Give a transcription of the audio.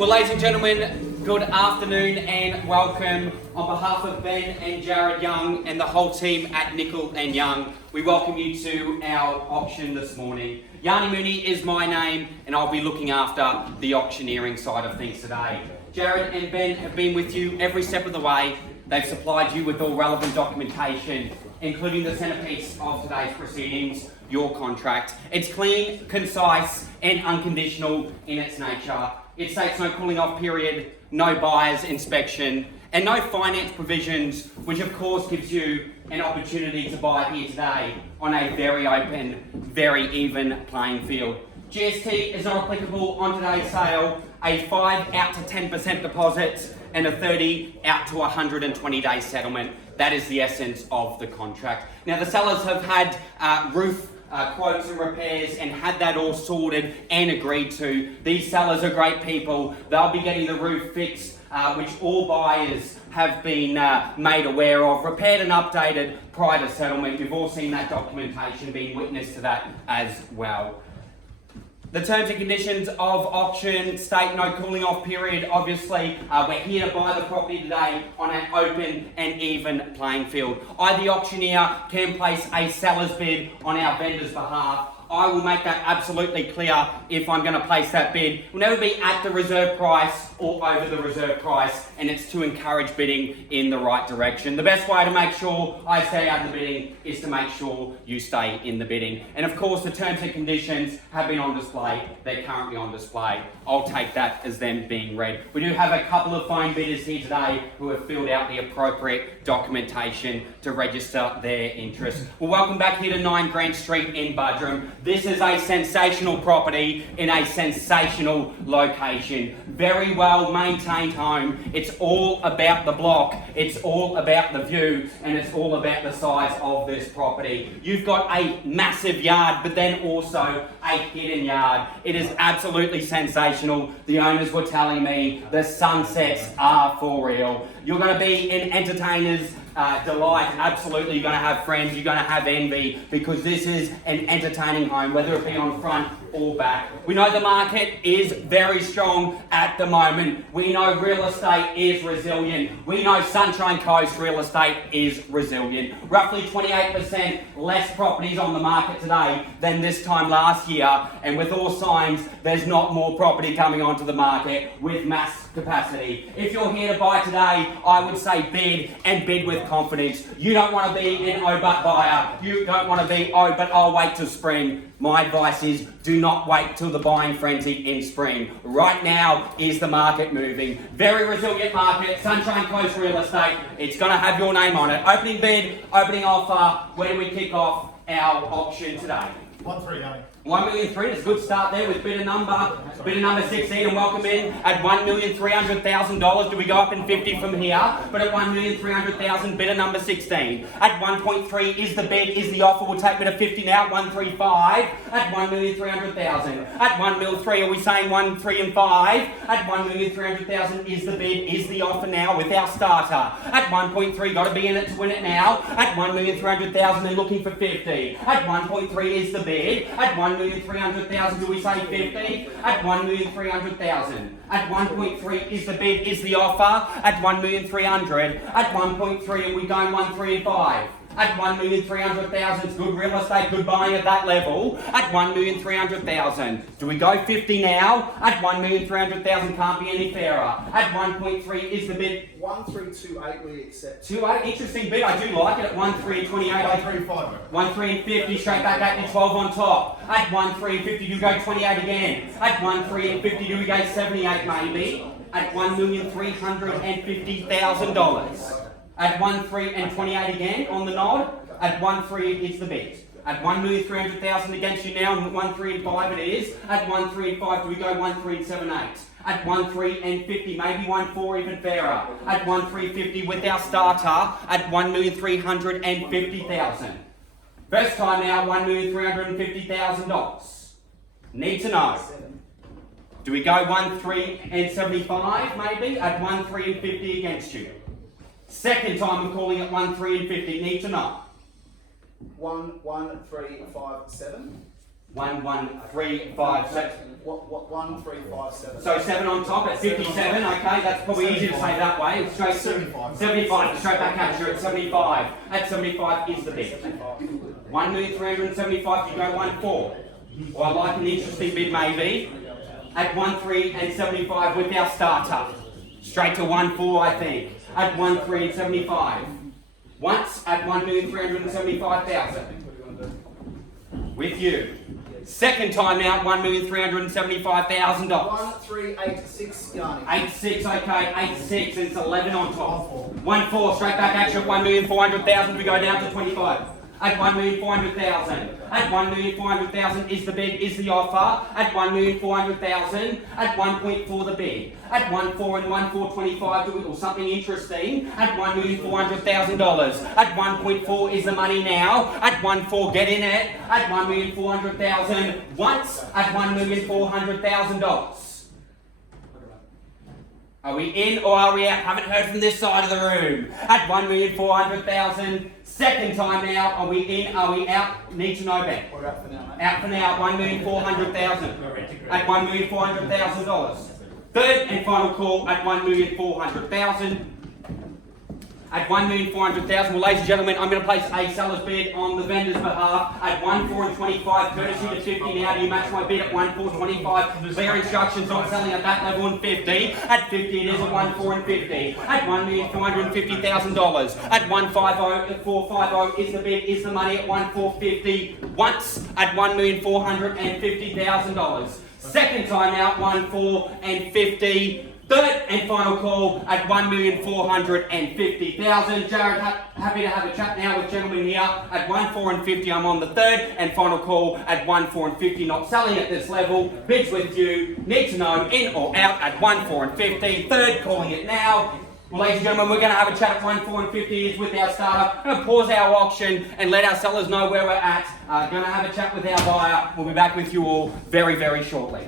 Well, ladies and gentlemen, good afternoon and welcome. On behalf of Ben and Jared Young and the whole team at Nickel and Young, we welcome you to our auction this morning. Yanni Mooney is my name and I'll be looking after the auctioneering side of things today. Jared and Ben have been with you every step of the way. They've supplied you with all relevant documentation, including the centrepiece of today's proceedings, your contract. It's clean, concise and unconditional in its nature. It states no cooling off period, no buyer's inspection, and no finance provisions, which of course gives you an opportunity to buy here today on a very open, very even playing field. GST is not applicable on today's sale. A 5 out to 10% deposit and a 30 out to 120 day settlement. That is the essence of the contract. Now the sellers have had roof quotes and repairs and had that all sorted and agreed to. These sellers are great people. They'll be getting the roof fixed, which all buyers have been made aware of, repaired and updated prior to settlement. We've all seen that documentation, being witness to that as well. The terms and conditions of auction state no cooling off period. Obviously, we're here to buy the property today on an open and even playing field. I, the auctioneer, can place a seller's bid on our vendor's behalf. I will make that absolutely clear if I'm going to place that bid. It will never be at the reserve price or over the reserve price, and it's to encourage bidding in the right direction. The best way to make sure I stay out of the bidding is to make sure you stay in the bidding. And of course, the terms and conditions have been on display. They're currently on display. I'll take that as them being read. We do have a couple of fine bidders here today who have filled out the appropriate documentation to register their interest. Well, welcome back here to 9 Grant Street in Buderim. This is a sensational property in a sensational location. Very well maintained home. It's all about the block. It's all about the view, and it's all about the size of this property. You've got a massive yard, but then also a hidden yard. It is absolutely sensational. The owners were telling me the sunsets are for real. You're going to be in entertainers' delight. Absolutely, you're going to have friends, you're going to have envy, because this is an entertaining home, whether it be on front or back. We know the market is very strong at the moment. We know real estate is resilient. We know Sunshine Coast real estate is resilient. Roughly 28% less properties on the market today than this time last year, and with all signs, there's not more property coming onto the market with mass capacity. If you're here to buy today, I would say bid, and bid with confidence. You don't want to be an oh but buyer. You don't want to be oh but I'll wait till spring. My advice is do not wait till the buying frenzy in spring. Right now is the market moving. Very resilient market, Sunshine Coast real estate. It's going to have your name on it. Opening bid, opening offer. Where do we kick off our auction today? 1-3, Yanni. 1,300,000, that's a good start there with bidder number 16, and welcome in at $1,300,000. Do we go up in 50 from here? But at 1,300,000, bidder number 16. At 1.3 is the bid, is the offer. We'll take bidder 50 now. 135 at 1,300,000. At 1,300,000, are we saying 1, 3, and 5? At 1,300,000 is the bid, is the offer now with our starter. At 1.3, got to be in it to win it now. At 1,300,000, they're looking for 50. At 1.3 is the bid. At 1,300,000, do we say 50? At 1,300,000. At 1.3 is the bid, is the offer. At 1,300,000. At 1.3, are we going 1, 3, and 5? At 1,300,000, it's good real estate, good buying at that level. At 1,300,000. Do we go 50 now? At 1,300,000, can't be any fairer. At 1.3 is the bid. 1,328 we accept. 2.8, interesting bid, I do like it. At 1,328, 1,350. 1,350, straight back at you, 12 on top. At 1,350, do we go 28 again? At 1,350, do we go 78 maybe? At $1,350,000. At 1,328 again on the nod. At 1,300 is the bid. At 1,300,000 against you now, and 1,305 it is. At 1,305, do we go 1,378? At 1,350, maybe 1,400 even fairer. At 1,350 with our starter at 1,350,000. First time now, $1,350,000. Need to know. Do we go 1,375 maybe? At 1,350 against you. Second time I'm calling it 1,350. Need to know. 1,1,3,5,7. 1135. What 1357. So 7 on top at 57, okay, that's probably easier to say that way. Straight 75. 75, straight back at you at 75. At 75 is the bid. 1,375, you go 1,4. Or I like an interesting bid maybe. At 1,375 with our starter. Straight to 1,4 I think. At 1,375. Once at 1,375,000. With you. Second time out, $1,375,000. 1386, Yanni. 86, okay, 86, and it's 11 on top. 1,4, straight back at you at 1,400,000, we go down to 25. At 1,400,000. At 1,400,000 is the bid, is the offer. At 1,400,000. At 1.4 the bid. At 1.4 and 1.425 do it or something interesting. At $1,400,000. At 1.4 is the money now. At 1.4 get in it. At 1,400,000 once. At $1,400,000. Are we in or are we out? Haven't heard from this side of the room. At 1,400,000. Second time out. Are we in? Are we out? Need to know Ben. We're out for now, mate. Out for now. 1,400,000. At $1,400,000. Third and final call at 1,400,000. At 1,400,000. Well, ladies and gentlemen, I'm going to place a seller's bid on the vendor's behalf at 1,425, courtesy to 50 now. Do you match my bid at 1,425? Clear instructions, not selling at that level and 50. At 50 it is at 1,450. At $1,450,000. At 1,450 is the bid, is the money at 1,450. Once at $1,450,000. Second time out, 1,450. Third and final call at 1,450,000. Jared, happy to have a chat now with gentlemen here at 1,450. I'm on the third and final call at 1,450. Not selling at this level. Bids with you. Need to know in or out at 1,450. Third, calling it now. Well, ladies and gentlemen, we're going to have a chat at 1,450 is with our starter. We're going to pause our auction and let our sellers know where we're at. Going to have a chat with our buyer. We'll be back with you all very, very shortly.